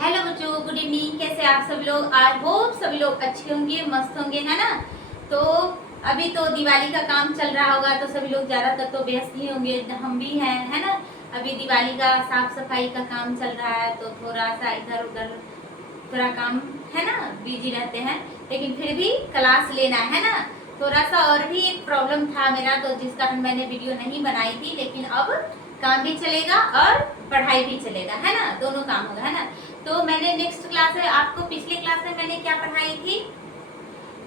Hello बच्चों, good evening. कैसे आप सभी लोग? आई होप सभी लोग अच्छे होंगे, मस्त होंगे, है ना। तो अभी तो दिवाली का काम चल रहा होगा, तो सभी लोग ज़्यादातर तो व्यस्त ही होंगे, हम भी हैं, है ना। अभी दिवाली का साफ सफाई का काम चल रहा है, तो थोड़ा सा इधर उधर थोड़ा काम है ना, बिजी रहते हैं। लेकिन फिर भी क्लास लेना है ना। थोड़ा सा और भी एक प्रॉब्लम था मेरा, तो जिस कारण मैंने वीडियो नहीं बनाई थी, लेकिन अब काम भी चलेगा और पढ़ाई भी चलेगा, है ना, दोनों काम होगा, है ना। तो मैंने नेक्स्ट क्लास में आपको, पिछले क्लास में मैंने क्या पढ़ाई थी?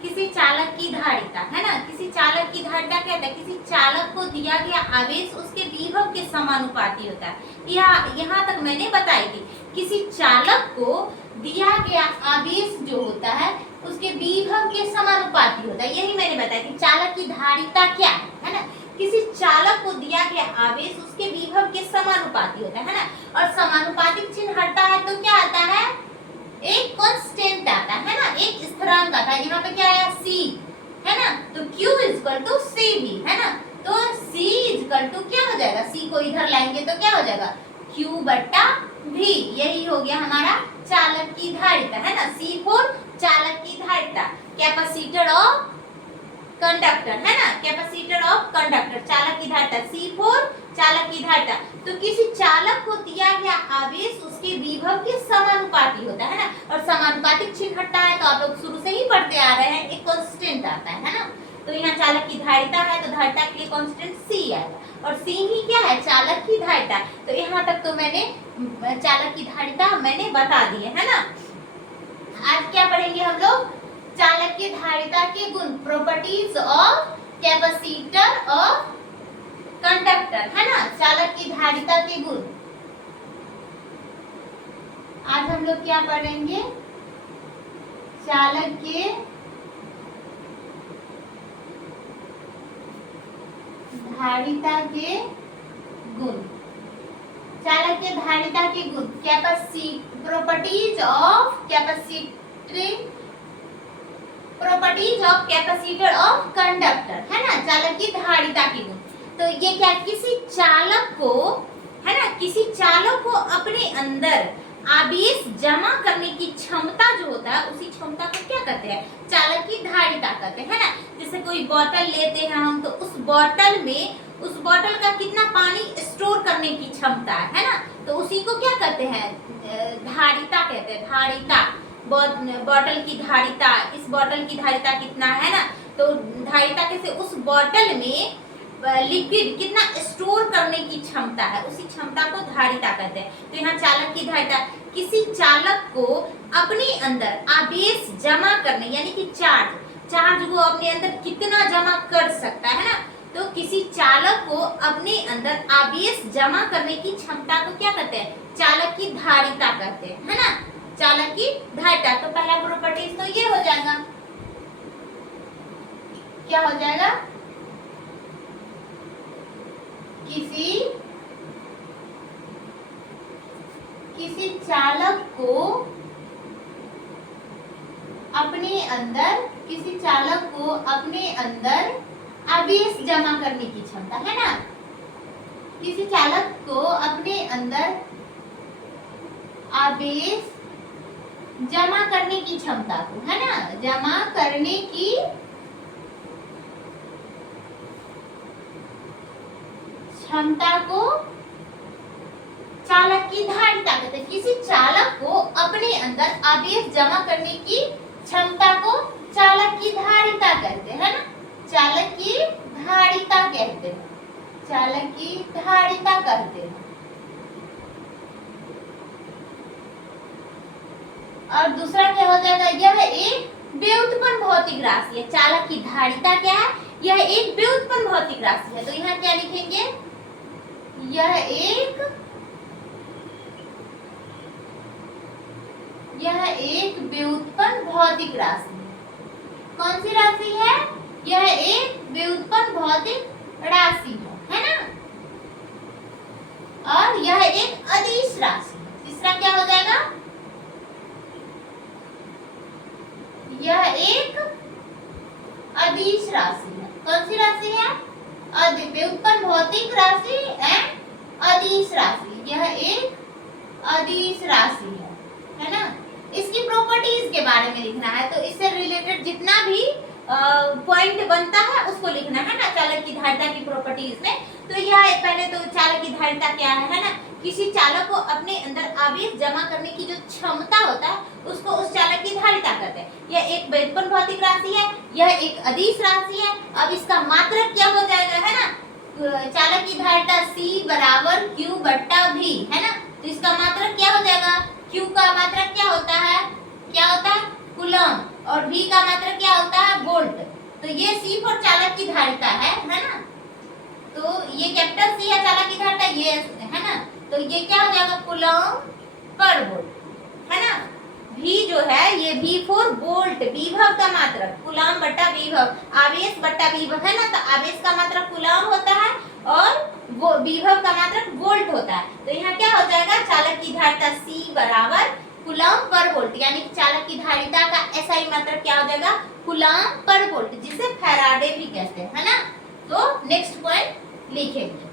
किसी चालक की धारिता, है ना। किसी चालक की धारिता क्या होता है? किसी चालक को दिया गया आवेश उसके विभव के समानुपाती होता है। यहाँ तक मैंने बताई थी। किसी चालक को दिया गया आवेश जो होता है उसके विभव के समानुपाती होता है, यही मैंने बताई थी। चालक की धारिता क्या है ना। किसी चालक को दिया गया आवेश उसके विभव के समानुपाती होता है ना। और समानुपातिक चिन्ह हटता है तो क्या आता है? एक कांस्टेंट आता है ना, एक स्थिरांक आता है। यहाँ पे क्या आया? c, है ना। तो q इक्वल टू c भी, है ना। तो c इक्वल टू क्या हो जाएगा? c को इधर लाएंगे तो क्या हो जाएगा? q बट्टा v। यही हो गया हमारा चालक की धारिता, है ना। c फॉर चालक की धारिता, कैपेसिटर ऑफ कंडक्टर, है ना। कैपेसिटर ऑफ कंडक्टर, चालक की धारिता। C4 चालक की धारिता। तो किसी चालक को दिया गया आवेश उसके विभव के समानुपाती होता है ना। और समानुपातिक चिन्ह हटता है तो आप लोग शुरू से ही पढ़ते आ रहे हैं, एक कांस्टेंट आता है ना। तो यहाँ चालक की धारिता है, तो धारिता के लिए कांस्टेंट C आएगा। और C ही क्या है? चालक की धारिता। तो यहाँ तक तो मैंने चालक की धारिता मैंने बता दी है ना। आज क्या पढ़ेंगे हम लोग? चालक की धारिता के गुण, properties of capacitor of conductor, है ना। चालक की धारिता के गुण आज हम लोग क्या पढ़ेंगे? चालक के धारिता के गुण, चालक के धारिता के गुण, properties of capaciting, properties of capacitor of conductor, है ना। चालक की धारिता के गुण। तो ये क्या? किसी चालक को, है ना, किसी चालक को अपने अंदर आवेश जमा करने की क्षमता जो होता है, उसी क्षमता को क्या कहते हैं? चालक की धारिता कहते हैं, है ना। जैसे कोई बोतल लेते हैं हम, तो उस बोतल में, उस बोतल का कितना पानी स्टोर करने की क्षमता है ना, तो उसी को क्या कहते हैं? धारिता कहते हैं, धारिता। बोतल की धारिता, इस बोतल की धारिता कितना है ना, तो धारिता कैसे? उस बोतल में लिक्विड कितना स्टोर करने की क्षमता है, उसी क्षमता को धारिता कहते हैं। तो यहाँ चालक की धारिता, किसी चालक को अपने अंदर आवेश जमा करने, यानी कि चार्ज को अपने अंदर कितना जमा कर सकता है ना, तो किसी चालक को अपने अंदर आवेश जमा करने की क्षमता को क्या कहते हैं? चालक की धारिता कहते हैं, है ना। चालक की धारिता। तो पहला प्रॉपर्टीज तो ये हो जाएगा, क्या हो जाएगा? किसी चालक को अपने अंदर, किसी चालक को अपने अंदर आवेश जमा करने की क्षमता, है ना। किसी चालक को अपने अंदर आवेश जमा करने की क्षमता को, है ना, जमा करने की क्षमता को चालक की धारिता कहते हैं। किसी चालक को अपने अंदर आवेश जमा करने की क्षमता को चालक की धारिता कहते हैं, है ना। चालक की धारिता कहते हैं, चालक की धारिता कहते हैं। और दूसरा क्या हो जाएगा? यह एक व्युत्पन्न भौतिक राशि है। चालक की धारिता क्या है? यह एक व्युत्पन्न भौतिक राशि है। तो यहाँ क्या लिखेंगे? यह एक व्युत्पन्न भौतिक राशि है। कौन सी राशि है? यह एक व्युत्पन्न भौतिक राशि है ना। और यह एक अदिश राशि है। तीसरा क्या हो जाएगा? यह एक अदिश राशि है। कौन सी राशि है? व्युत्पन्न भौतिक राशि एंड अदिश राशि। यह एक अदिश राशि है ना। इसकी प्रॉपर्टीज के बारे में लिखना है, तो इससे रिलेटेड जितना भी पॉइंट बनता है उसको लिखना है ना, चालक की धारिता की प्रॉपर्टीज में। तो यह पहले तो चालक की धारिता क्या है ना, किसी चालक को अपने अंदर आवेश जमा करने की जो क्षमता होता है उसको उस चालक की धारिता कहते हैं। यह एक व्युत्पन्न भौतिक राशि है, यह एक अदिश राशि है। अब इसका मात्रक क्या हो जाएगा है ना, चालक की धारिता C बराबर Q बट्टा V है ना। तो इसका मात्रक क्या हो जाएगा, Q का मात्रक क्या होता है कूलम, और V का मात्रक क्या होता है वोल्ट। तो ये C फॉर चालक की धारिता है ना। तो ये कैपिटल C है चालक की धारिता, ये है ना। तो ये क्या हो जाएगा कूलम पर वोल्ट है ना। V जो है ये V फॉर वोल्ट, विभव का मात्रक, कूलम बट्टा विभव, आवेश बट्टा विभव है ना। तो आवेश का मात्रक कूलम होता है और वो विभव का मात्रक वोल्ट होता है। तो यहाँ क्या हो जाएगा, चालक की धारिता C बराबर कूलम पर वोल्ट, यानी कि चालक की धारिता का SI मात्रक क्या हो जाएगा कूलम पर वोल्ट, जिसे फैराडे भी कहते हैं है ना। तो नेक्स्ट पॉइंट लिखेंगे,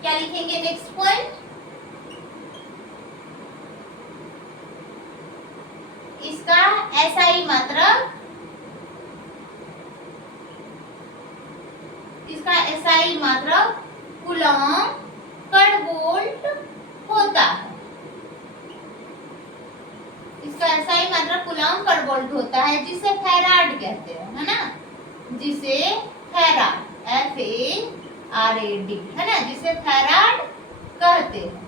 क्या लिखेंगे नेक्स्ट पॉइंट, इसका SI मात्रक, इसका SI मात्रक कूलम पर वोल्ट होता है। इसका SI मात्रक कूलम पर वोल्ट होता है, जिसे फैराड कहते हैं है ना, जिसे फैराड FARAD है ना, जिसे फैराड कहते हैं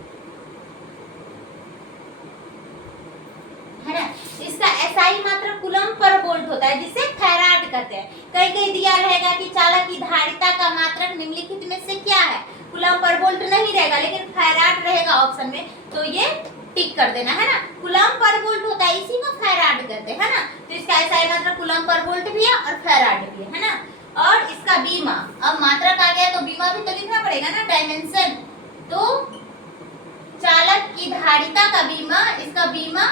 है ना। इसका SI मात्रक कूलम पर वोल्ट होता है, जिसे फैराड कहते हैं। कहीं कहीं दिया रहेगा कि चालक की धारिता का मात्रक निम्नलिखित में से क्या है, कूलम पर वोल्ट नहीं रहेगा लेकिन फैराड रहेगा ऑप्शन में, तो ये टिक कर देना है ना। कूलम पर वोल्ट होता है, इसी को फैराड कहते हैं ना। तो इसका SI मात्रक कूलम पर वोल्ट भी है और फैराड भी है ना। और इसका बीमा, अब मात्रक आ गया तो बीमा भी तो लिखना पड़ेगा ना, डायमेंशन। तो चालक की धारिता का बीमा, इसका बीमा,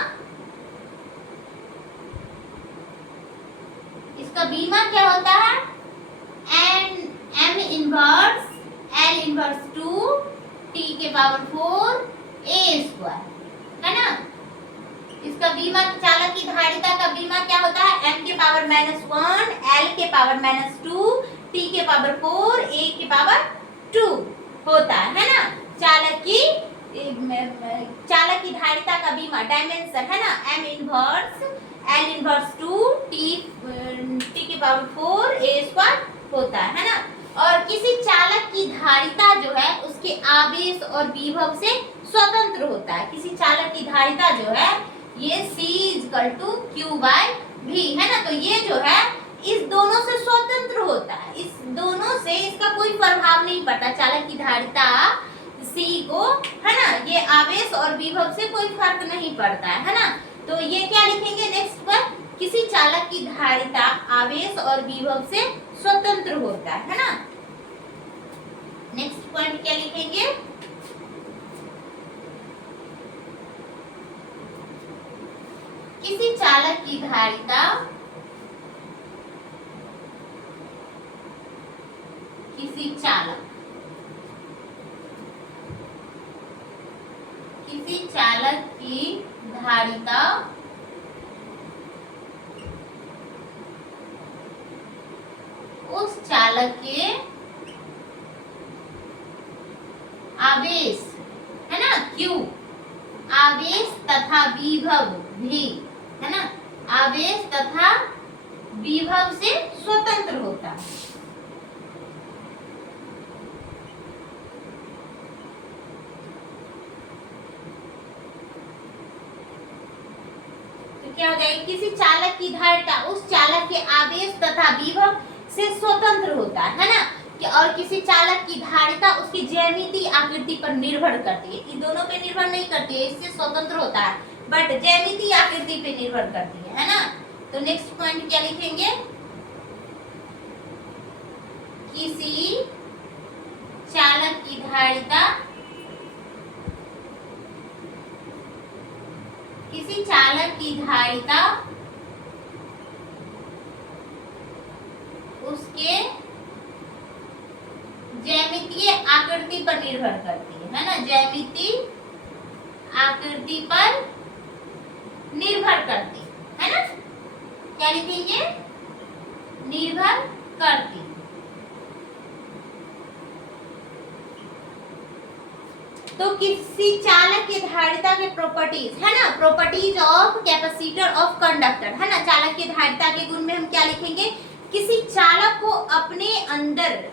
इसका बीमा क्या होता है M inverse L inverse 2 T के पावर 4 A स्क्वायर है ना। इसका बीमा, चालक की धारिता का बीमा क्या होता है M के पावर -1 L के पावर -2 T के पावर 4 A के पावर 2 होता है ना। चालक की धारिता का बीमा डायमेंशन है ना, M inverse L inverse 2 T के पावर 4 A स्क्वायर होता है ना। और किसी चालक की धारिता जो है उसके आवेश और विभव से स्वतंत्र होता है। किसी चालक की धारिता जो है ये C = Q/V है ना। तो ये जो है इस दोनों से स्वतंत्र होता है, इस दोनों से इसका कोई प्रभाव नहीं पड़ता चालक की धारिता C को है ना, ये आवेश और विभव से कोई फर्क नहीं पड़ता है ना। तो ये क्या लिखेंगे नेक्स्ट पर, किसी चालक की धारिता आवेश और विभव से स्वतंत्र होता है ना। नेक्स्ट पॉइंट क्या लिखेंगे, किसी चालक की धारिता, किसी चालक की धारिता उस चालक के आवेश है ना Q, आवेश तथा विभव भी है ना, आवेश तथा विभव से स्वतंत्र होता है। तो क्या हो जाएगा, किसी चालक की धारिता उस चालक के आवेश तथा विभव से स्वतंत्र होता है ना। और किसी चालक की धारिता उसकी ज्यामितीय आकृति पर निर्भर करती है, इन दोनों पे निर्भर नहीं करती है, इससे स्वतंत्र होता है, बट ज्यामितीय आकृति पे निर्भर करती है ना। तो नेक्स्ट पॉइंट क्या लिखेंगे, किसी चालक की धारिता, किसी चालक की धारिता उसके ज्यामितीय आकृति पर निर्भर करती है ना, ज्यामितीय आकृति पर निर्भर करती है ना। क्या लिखेंगे? निर्भर करती। तो किसी चालक की धारिता के प्रॉपर्टीज है ना, properties of capacitor of conductor है ना। चालक की धारिता के गुण में हम क्या लिखेंगे? किसी चालक को अपने अंदर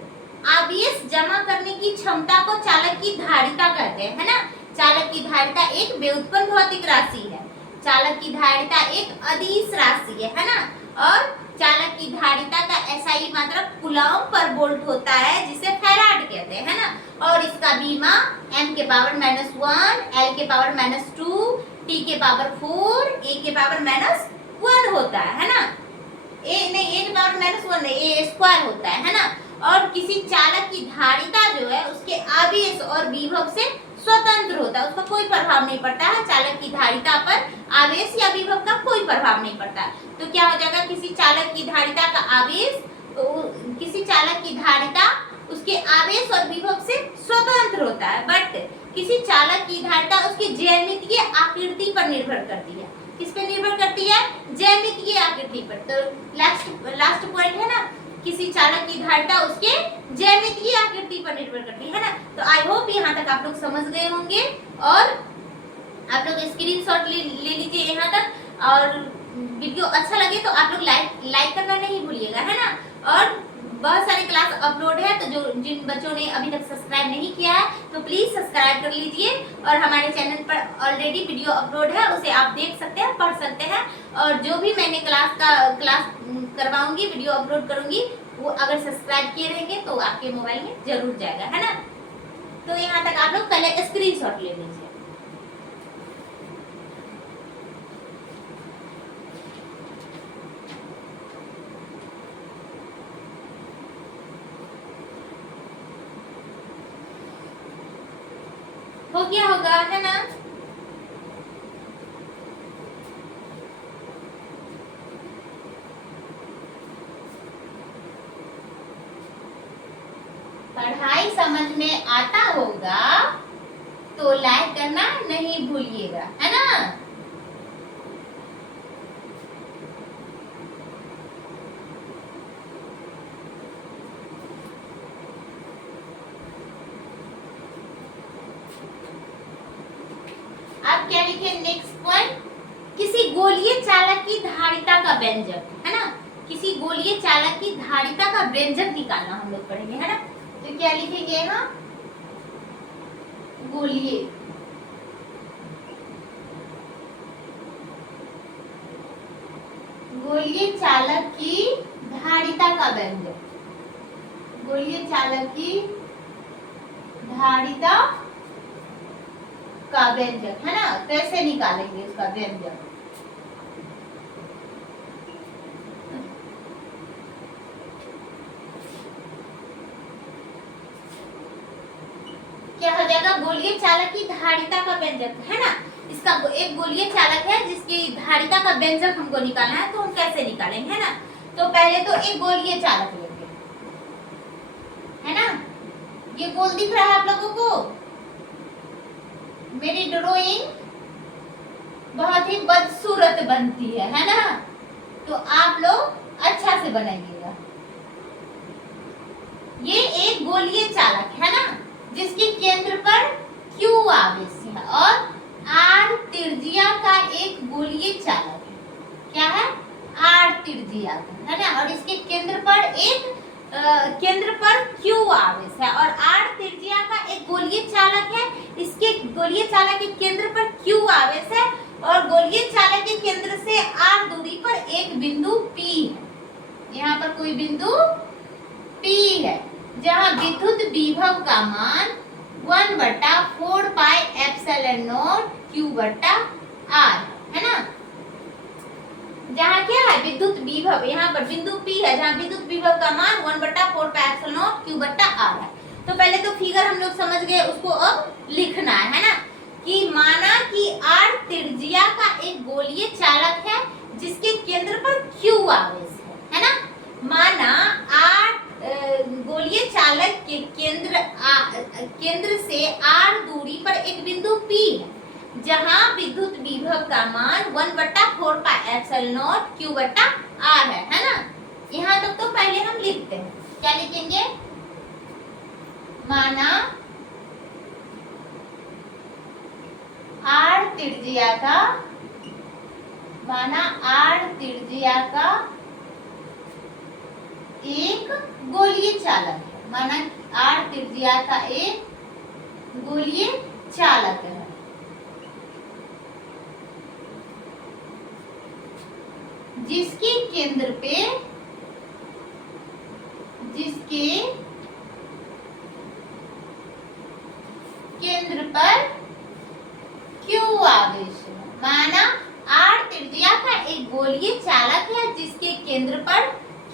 आवेश जमा करने की क्षमता को चालक की धारिता कहते हैं है ना। चालक की धारिता एक व्युत्पन्न भौतिक राशि है। चालक की धारिता एक अदिश राशि है ना। और चालक की धारिता का एसआई मात्रक कूलम्ब पर वोल्ट होता है, जिसे फैराड कहते हैं ना। और इसका बीमा m के पावर -1, l के पावर -2, t के पावर 4, a के पावर -1 होता है ना। a नहीं, a के पावर -1 नहीं, a स्क्वायर होता है ना। और किसी चालक की धारिता जो है उसके आवेश और विभव से स्वतंत्र होता है, उसका कोई प्रभाव नहीं पड़ता है। चालक की धारिता पर आवेश या विभव का कोई प्रभाव नहीं पड़ता। तो क्या हो जाएगा? किसी चालक की धारिता का आवेश, किसी चालक की धारिता उसके आवेश और विभव से स्वतंत्र होता है, बट किसी चालक की धारिता उसकी ज्यामितीय आकृति पर निर्भर करती है। किस पे निर्भर करती है? ज्यामितीय आकृति पर। तो लास्ट पॉइंट है ना, किसी चालक की धारिता उसके ज्यामितीय आकृति पर निर्भर करती है ना। तो आई होप यहाँ तक आप लोग समझ गए होंगे, और आप लोग स्क्रीनशॉट ले लीजिए यहाँ तक। और वीडियो अच्छा लगे तो आप लोग लाइक करना नहीं भूलिएगा है ना। और बहुत सारे क्लास अपलोड है, तो जो जिन बच्चों ने अभी तक सब्सक्राइब नहीं किया है तो प्लीज सब्सक्राइब कर लीजिए। और हमारे चैनल पर ऑलरेडी वीडियो अपलोड है, उसे आप देख सकते हैं, पढ़ सकते हैं। और जो भी मैंने क्लास करवाऊंगी, वीडियो अपलोड करूंगी, वो अगर सब्सक्राइब किए रहेंगे तो आपके मोबाइल में जरूर जाएगा है ना। तो यहाँ तक आप लोग पहले स्क्रीनशॉट ले लीजिए। हो गया होगा है ना। पढ़ाई समझ में आता होगा तो लाइक करना नहीं भूलिएगा है ना। अब क्या लिखे? नेक्स्ट पॉइंट, किसी गोलीय चालक की धारिता का व्यंजक है ना। किसी गोलीय चालक की धारिता का व्यंजक निकालना हम लोग पढ़ेंगे है ना। तो क्या लिखेंगे यहाँ? गोलीय चालक की धारिता का व्यंजक। गोलीय चालक की धारिता का व्यंजक है ना। कैसे निकालेंगे उसका व्यंजक? क्या हो जाएगा? गोलीय चालक की धारिता का व्यंजक है ना। इसका एक गोलीय चालक है जिसकी धारिता का व्यंजक हमको निकालना है, तो हम कैसे निकालेंगे है ना। तो पहले तो एक गोलीय चालक लेंगे है ना। ये गोल दिख रहा है आप लोगों को? मेरी ड्राइंग बहुत ही बदसूरत बनती है ना। तो आप लोग अच्छा से बनाइएगा। ये एक गोलीय चालक है ना, जिसके केंद्र पर Q आवेश है और R त्रिज्या का एक गोलीय चालक है। क्या है? R त्रिज्या है ना। और इसके केंद्र पर Q आवेश है और R त्रिज्या का एक गोलीय चालक है। इसके गोलीय चालक के केंद्र पर Q आवेश है और गोलीय चालक के केंद्र से R दूरी पर एक बिंदु P है। यहाँ पर कोई बिंदु P है, जहाँ विद्युत विभव का मान 1/4πε0 Q/R है ना। जहाँ क्या है? विद्युत विभव, यहाँ पर बिंदु P है जहाँ विद्युत विभव का मान 1/4πε0 Q/R है। तो पहले तो फिगर हम लोग समझ गए, उसको अब लिखना है ना। कि माना कि R त्रिज्या का एक गोलीय चालक है जिसके केंद्र पर Q आवेश है ना। माना R गोलीय चालक के केंद्र से R दूरी पर एक बिंदु P है, जहां विद्युत विभव का मान 1/4 पाई एप्सिलॉन नॉट Q बटा R है ना। यहाँ तक तो पहले हम लिखते हैं, क्या लिखेंगे, माना R त्रिज्या का एक गोलीय चालक है, माना R त्रिज्या का एक गोलीय चालक है, जिसके केंद्र पर Q आवेश है। माना R त्रिज्या का एक गोलीय चालक है जिसके केंद्र पर Q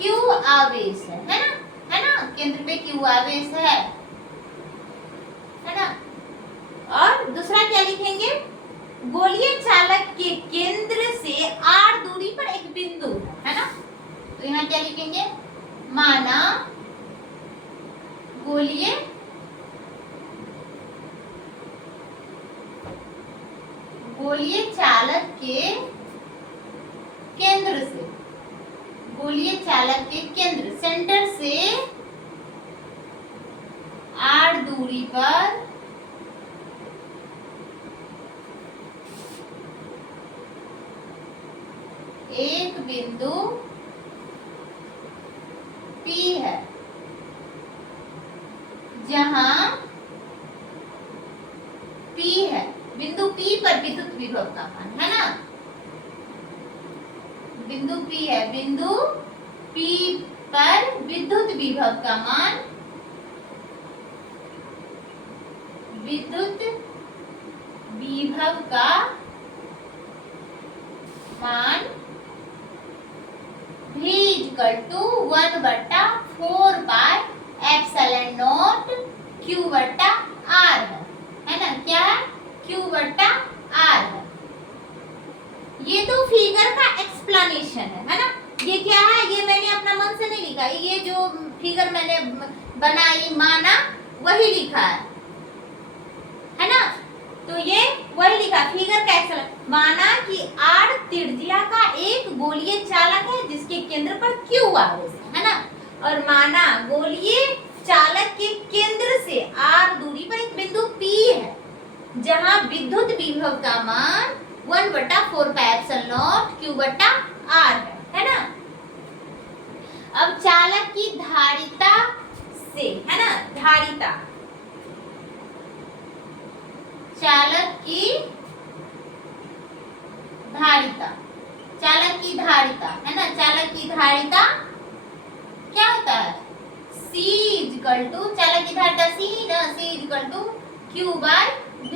आवेश है ना, केंद्र पे Q आवेश है ना। और दूसरा क्या लिखेंगे, गोलीय चालक के केंद्र से R दूरी पर एक बिंदु है ना। तो यहाँ क्या लिखेंगे, माना गोलीय चालक के केंद्र सेंटर से R दूरी पर एक बिंदु P है, जहां P है, बिंदु P पर विद्युत विभव का मान है ना, बिंदु P है, बिंदु P पर विद्युत विभव का मान V = 1/4 pi epsilon not Q बटा R है ना, क्या है, Q बटा R है। ये तो फिगर का एक्सप्लेनेशन है ना। ये क्या है, ये मैंने अपना मन से नहीं लिखा, ये जो फिगर मैंने बनाई माना वही लिखा है ना। तो ये वही लिखा, फिगर का एक्सप्लेनेशन, माना कि R त्रिज्या का एक गोलीय चालक है जिसके केंद्र पर Q आवेश है ना। और माना गोलीय चालक के केंद्र से R दूरी पर एक बिंदु P है जहां विद्युत विभव का मान 1/4 पाई एप्सिलॉन नॉट Q बटा R है ना। अब चालक की धारिता से है ना, चालक की धारिता क्या होता है, C = चालक की धारिता C = Q by V।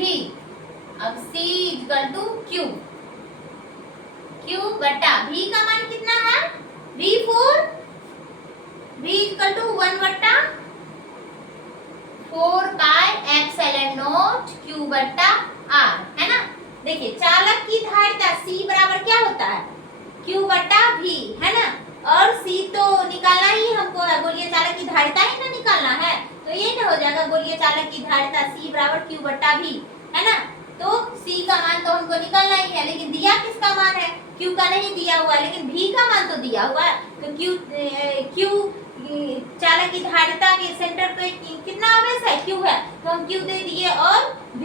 अब C = Q बटा V का मान कितना है, V4, V = 1/4 pi epsilon not Q बटा R है ना। देखिए चालक की धारिता C बराबर क्या होता है, Q बटा V है ना। और C तो निकालना ही हमको है, गोलीय चालक की धारिता ही ना निकालना है, तो ये ना हो जाएगा गोलीय चालक की धारिता C बराबर Q बटा V है ना। तो C का मान तो हमको निकालना ही है, लेकिन दिया किसका मान है, Q का नहीं दिया हुआ है, लेकिन V का मान तो दिया हुआ है। तो Q चालक की धारिता के सेंटर पे कितना आवेश है, Q है, तो हम Q दे दिए। और V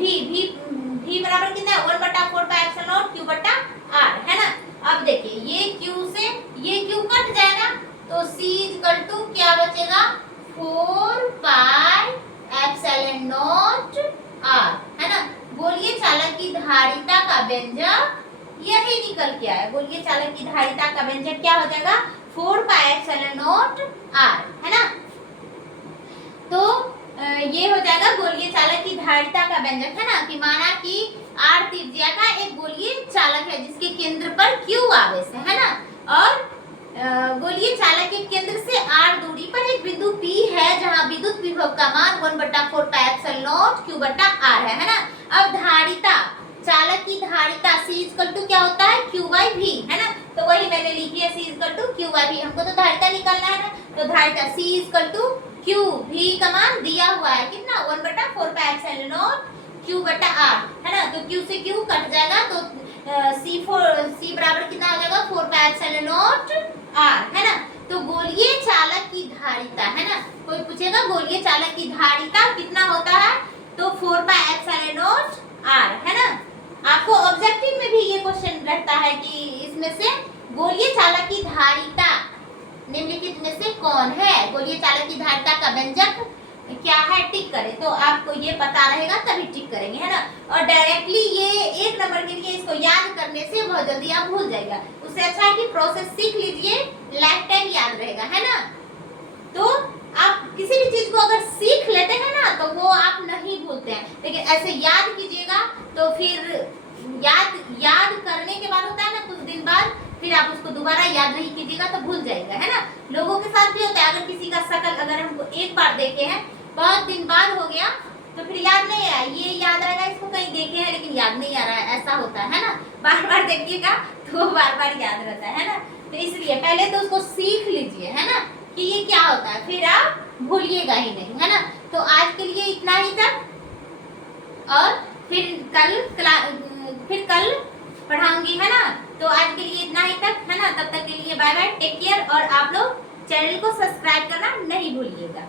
बराबर कितना है, 1/4 पाई एप्सिलॉन नॉट Q बटा R है ना। अब देखिए ये Q से ये Q कट जाएगा, तो C = क्या बचेगा, 4 पाई एप्सिलॉन नॉट R है ना। गोलीय चालक की धारिता का व्यंजक यही निकल के आया, गोलीय चालक की धारिता का व्यंजक क्या हो जाएगा, 4 पाई एप्सिलॉन नॉट R है ना। तो ये हो जाएगा गोलीय चालक की धारिता का व्यंजक है ना, कि माना कि R त्रिज्या का एक गोलीय चालक है जिसके केंद्र पर Q आवेश है ना। और गोलीय चालक के केंद्र से R दूरी पर एक बिंदु P है जहां विद्युत विभव का मान 1/4 पाई एप्सिलॉन नॉट Q बटा R है ना। अब धारिता, चालक की धारिता C = क्या होता है, Q by V है ना। तो वही मैंने लिखी है, C = Q by V, हमको तो धारिता निकालना है ना। तो धारिता C = Q, V का मान दिया हुआ है कितना, 1/4 पाई एप्सिलॉन नॉट Q बटा R है ना। तो Q से Q कट जाएगा, तो C बराबर कितना हो जाएगा 4 पाई एप्सिलॉन नॉट R, है ना। तो गोलीय चालक की धारिता, है ना, कोई पूछेगा गोलीय चालक की धारिता कितना होता है, तो 4 पाई एप्सिलॉन नॉट R, है ना। आपको ऑब्जेक्टिव में भी ये क्वेश्चन रहता है कि इसमें से गोलीय चालक की धारिता निम्नलिखित में से कौन है, गोलीय चालक की धारिता का व्यंजक क्या है, टिक करें। तो आपको ये पता रहेगा तभी टिक करेंगे, है ना। और डायरेक्टली ये 1 नंबर के लिए इसको याद करने से बहुत जल्दी आप भूल जाएगा, उससे अच्छा है कि प्रोसेस सीख लीजिए, लाइफ टाइम याद रहेगा, है ना। तो आप किसी भी चीज को अगर सीख लेते हैं ना तो वो आप नहीं भूलते हैं, लेकिन ऐसे याद कीजिएगा तो फिर याद करने के बाद होता है ना कुछ दिन बाद, फिर आप उसको दोबारा याद नहीं कीजिएगा तो भूल जाएगा, है ना। लोगों के साथ भी होता है, अगर किसी का शकल अगर हमको एक बार देखे हैं, बहुत दिन बाद हो गया तो फिर याद नहीं आया, ये याद आएगा इसको कहीं देखे हैं लेकिन याद नहीं आ रहा है, ऐसा होता है ना। बार बार देखिएगा तो बार बार याद रहता है ना। तो इसलिए पहले तो उसको सीख लीजिए, है ना, कि ये क्या होता है, फिर आप भूलिएगा ही नहीं, है ना। तो आज के लिए इतना ही तक, और फिर कल पढ़ाऊंगी, है ना। तो आज के लिए इतना ही तक, है ना। तब तक के लिए बाय बाय, टेक केयर, और आप लोग चैनल को सब्सक्राइब करना नहीं भूलिएगा।